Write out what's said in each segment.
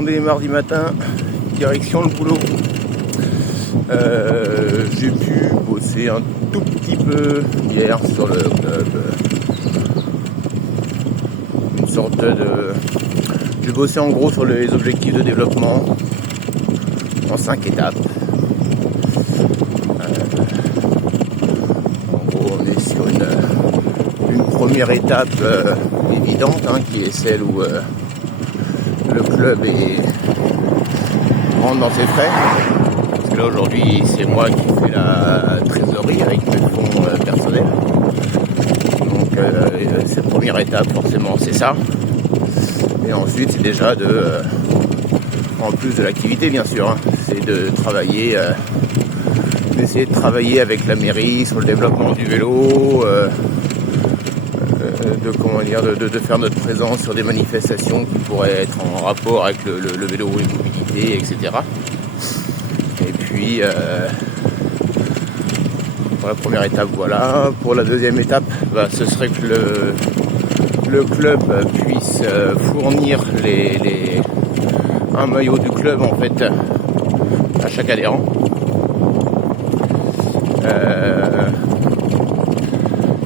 On est mardi matin, direction le boulot. J'ai pu bosser un tout petit peu hier sur le club. Une sorte de... J'ai bossé en gros sur les objectifs de développement en 5 étapes. En gros, on est sur une première étape évidente, qui est celle où le club rentre dans ses frais. Parce que là aujourd'hui c'est moi qui fais la trésorerie avec mes fonds personnels. Donc cette première étape forcément c'est ça. Et ensuite c'est déjà en plus de l'activité bien sûr, c'est de travailler, d'essayer de travailler avec la mairie sur le développement du vélo, de faire notre présence sur des manifestations qui pourraient être en rapport avec le vélo et mobilité, etc. Et puis pour la première étape, voilà. Pour la deuxième étape, ce serait que le club puisse fournir un maillot du club en fait à chaque adhérent.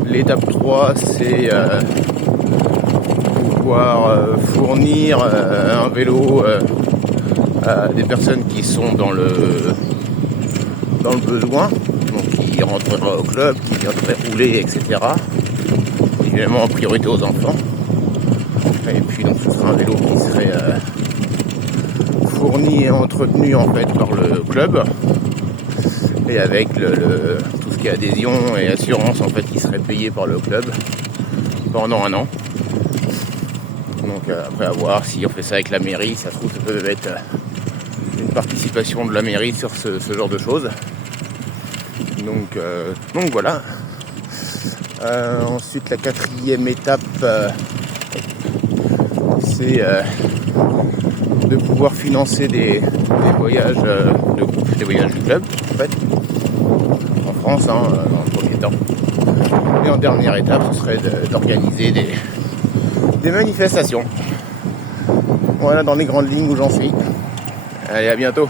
L'étape 3, c'est pouvoir fournir un vélo à des personnes qui sont dans le besoin, donc qui rentreraient au club, qui viendraient rouler, etc. Évidemment en priorité aux enfants. Et puis donc ce sera un vélo qui serait fourni et entretenu en fait par le club, et avec tout ce qui est adhésion et assurance en fait qui serait payé par le club pendant 1 an. Donc après à voir si on fait ça avec la mairie, ça se trouve ça peut être une participation de la mairie sur ce genre de choses. Donc voilà. Ensuite la 4e étape, c'est de pouvoir financer des voyages de groupe, des voyages du club en fait, en France dans le premier temps. Et en dernière étape, ce serait d'organiser des manifestations. Voilà dans les grandes lignes où j'en suis. Allez, à bientôt.